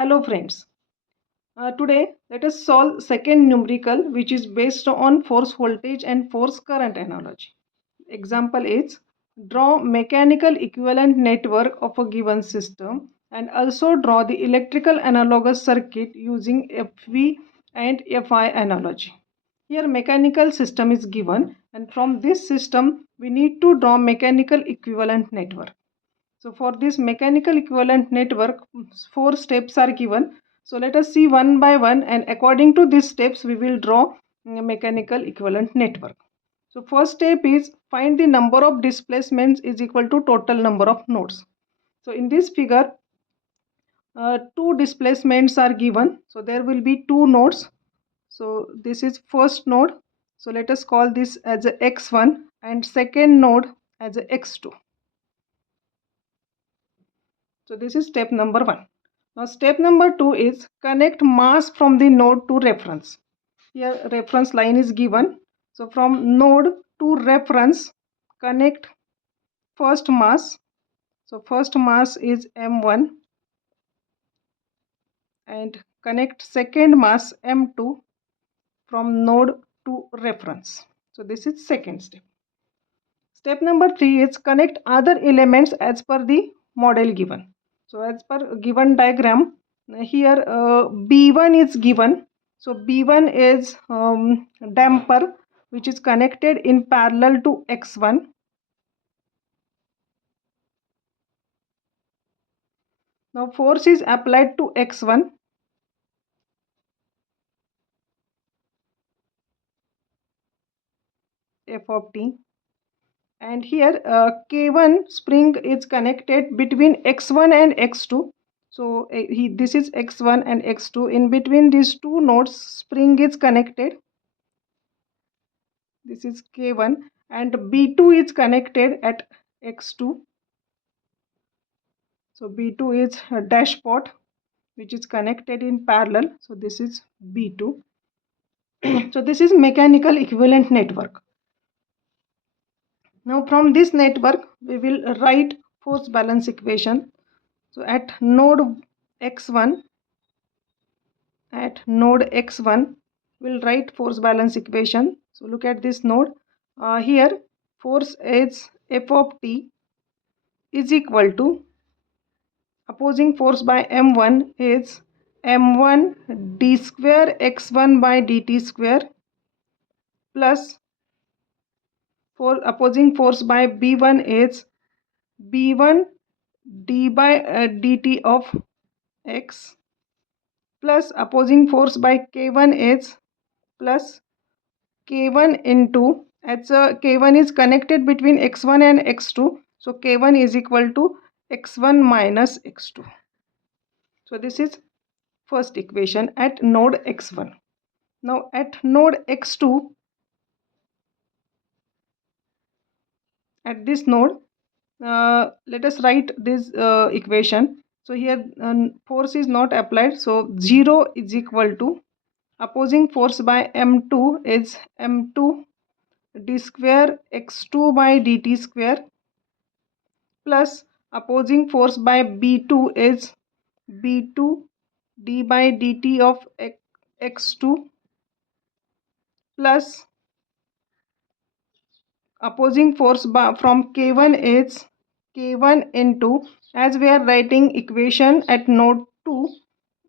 Hello friends. Today let us solve second numerical which is based on force voltage and force current analogy. Example is draw mechanical equivalent network of a given system and also draw the electrical analogous circuit using FV and FI analogy. Here mechanical system is given and from this system we need to draw mechanical equivalent network. So for this mechanical equivalent network, four steps are given. So let us see one by one, and according to these steps, we will draw a mechanical equivalent network. So first step is find the number of displacements is equal to total number of nodes. So in this figure, two displacements are given. So there will be two nodes. So this is first node. So let us call this as a x1 and second node as a x2. So this is step number 1. Now step number 2 is connect mass from the node to reference. Here reference line is given. So from node to reference connect first mass. So first mass is M1 and connect second mass M2 from node to reference. So this is second step. Step number 3 is connect other elements as per the model given. So as per given diagram, here B1 is given. So B1 is damper which is connected in parallel to X1. Now force is applied to X1. F of t. And here K1 spring is connected between X1 and X2. So this is X1 and X2. In between these two nodes, spring is connected. This is K1 and B2 is connected at X2. So B2 is a dashpot which is connected in parallel. So this is B2. So this is mechanical equivalent network. Now from this network we will write force balance equation. So at node X1 we'll write force balance equation. So look at this node. Here force is F of t is equal to opposing force by M1 is M1 d square x1 by dt square plus for opposing force by B1 is B1 d by dt of x plus opposing force by K1 is plus K1 into K1 is connected between x1 and x2. So K1 is equal to x1 minus x2. So this is first equation at node x1. Now at node x2, at this node, let us write this equation. So here force is not applied. So 0 is equal to opposing force by M2 is M2 d square x2 by dt square plus opposing force by B2 is B2 d by dt of x2 plus opposing force from K1 is K1 into, as we are writing equation at node 2,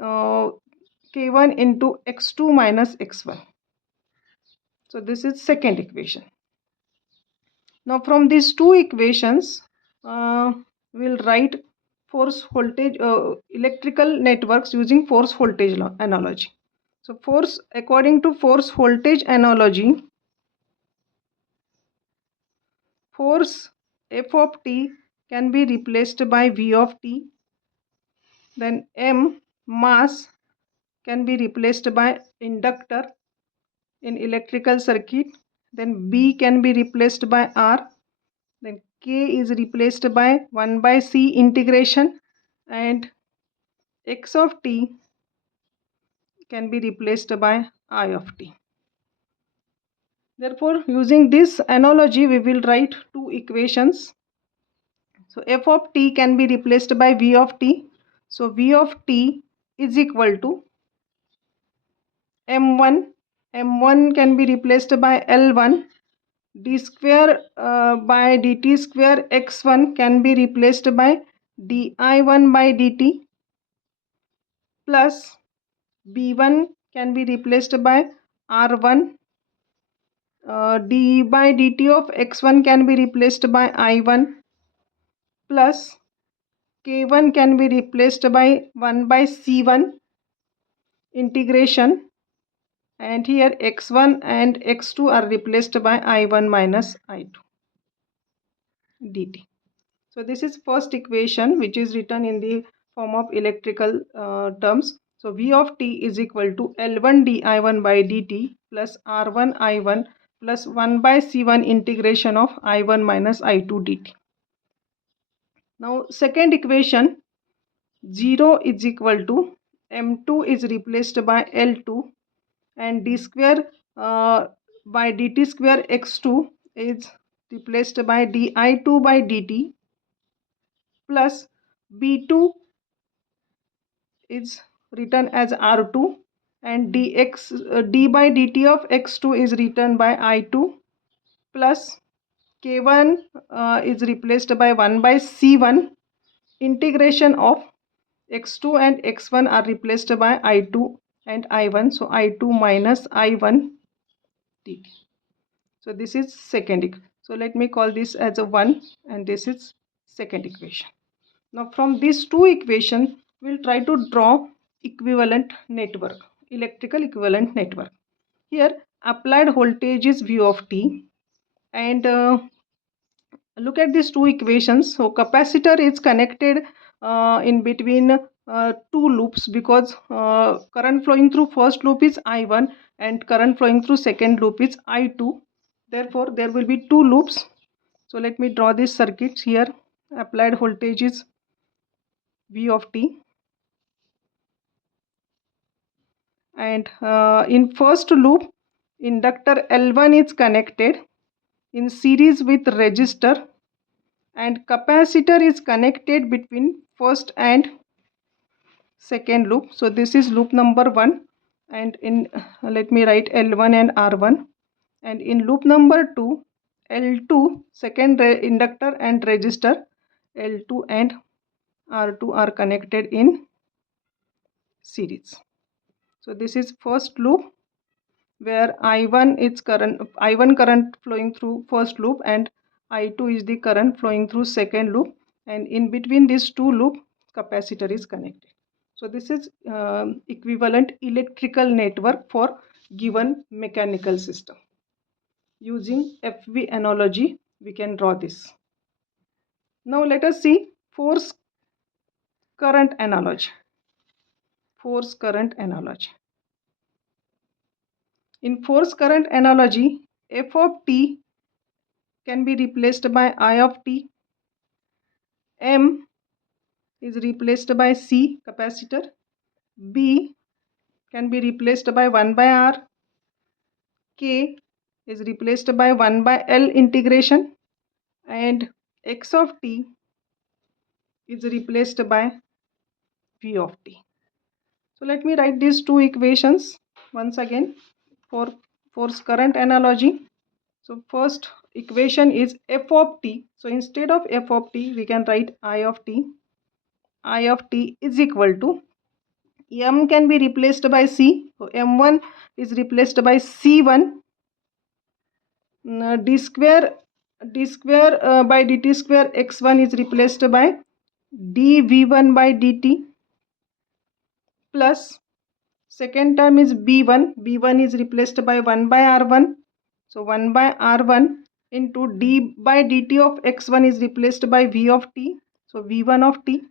K1 into x2 minus x1. So this is second equation. Now from these two equations, we'll write force voltage electrical networks using force voltage analogy. So force, according to force voltage analogy, force F of t can be replaced by V of t. Then M, mass, can be replaced by inductor in electrical circuit. Then B can be replaced by R. Then K is replaced by 1 by C integration. And X of t can be replaced by I of t. Therefore, using this analogy, we will write two equations. So F of t can be replaced by V of t. So V of t is equal to m1. M1 can be replaced by L1. D square by dt square x1 can be replaced by di1 by dt, plus b1 can be replaced by r1. D by dt of x1 can be replaced by I1, plus k1 can be replaced by 1 by c1 integration, and here x1 and x2 are replaced by I1 minus I2 dt. So this is first equation which is written in the form of electrical terms. So V of t is equal to L1 di1 by dt plus R1 I1 plus 1 by C1 integration of I1 minus I2 dt. Now second equation, 0 is equal to M2 is replaced by L2, and d square by dt square x2 is replaced by di2 by dt, plus b2 is written as r2, and d by dt of x2 is written by I2, plus k1 is replaced by 1 by c1 integration of x2 and x1 are replaced by I2 and I1, so I2 minus I1 dt. So this is second equation. So let me call this as a 1, and this is second equation. Now from these two equations, we'll try to draw equivalent network, electrical equivalent network. Here applied voltage is V of t, and look at these two equations. So capacitor is connected in between two loops, because current flowing through first loop is I1 and current flowing through second loop is I2. Therefore there will be two loops. So let me draw this circuit. Here applied voltage is V of t, and in first loop inductor L1 is connected in series with resistor, and capacitor is connected between first and second loop. So this is loop number 1, and in let me write L1 and R1, and in loop number 2 L2 second inductor and resistor L2 and R2 are connected in series. So this is first loop where I1 current flowing through first loop, and I2 is the current flowing through second loop, and in between these two loop capacitor is connected. So this is equivalent electrical network for given mechanical system. Using FV analogy we can draw this. Now let us see force current analogy. Force current analogy. In force current analogy, F of t can be replaced by I of t, M is replaced by C capacitor, B can be replaced by 1 by R, K is replaced by 1 by L integration, and X of t is replaced by V of t. So let me write these two equations once again for force current analogy. So first equation is F of t. So instead of F of t we can write I of t. I of t is equal to M can be replaced by C. So M1 is replaced by C1. D square by dt square x1 is replaced by dv1 by dt, plus second term is b1. b1 is replaced by 1 by r1. So 1 by r1 into d by dt of x1 is replaced by v of t. So v1 of t,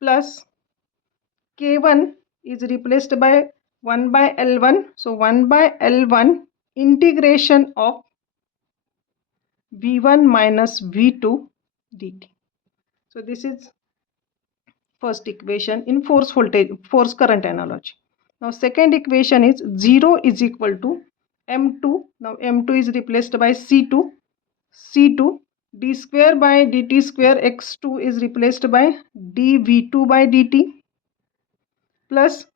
plus k1 is replaced by 1 by L1. So 1 by L1 integration of V1 minus V2 dt. So this is first equation in force current analogy. Now second equation is 0 is equal to M2. Now M2 is replaced by C2. d square by dt square x2 is replaced by dv2 by dt plus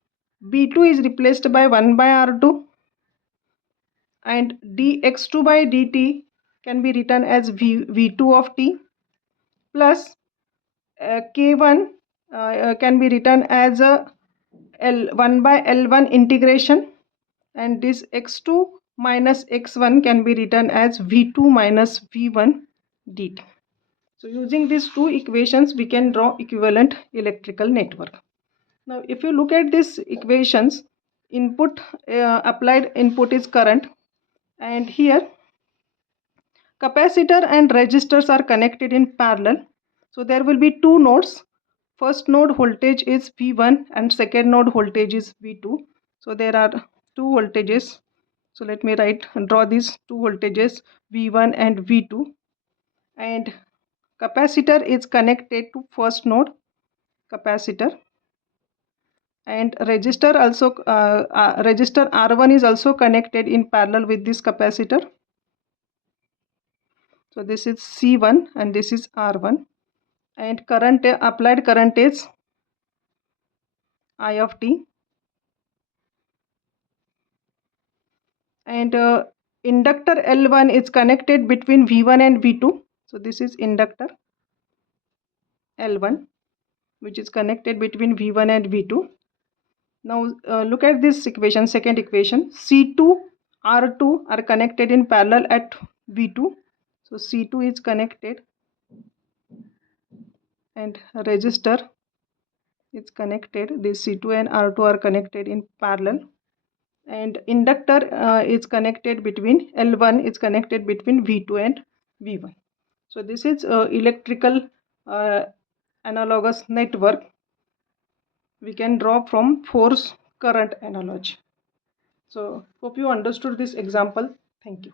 b2 is replaced by 1 by r2, and dx2 by dt can be written as v2 of t plus k1 can be written as L1 by L1 integration, and this x2 minus x1 can be written as v2 minus v1 dt. So using these two equations we can draw equivalent electrical network. Now if you look at these equations, input applied input is current, and here capacitor and resistors are connected in parallel. So there will be two nodes. First node voltage is V1 and second node voltage is V2. So there are two voltages. So let me draw these two voltages V1 and V2, and capacitor is connected to first node capacitor, and resistor resistor R1 is also connected in parallel with this capacitor. So this is C1 and this is R1, and current applied current is I of t, and inductor L1 is connected between V1 and V2. So this is inductor L1 which is connected between V1 and V2. Now look at this equation, second equation. C2 R2 are connected in parallel at V2. So C2 is connected and resistor is connected. This C2 and R2 are connected in parallel, and inductor is connected between L1 is connected between V2 and V1. So this is electrical analogous network we can draw from force current analogy. So hope you understood this example. Thank you.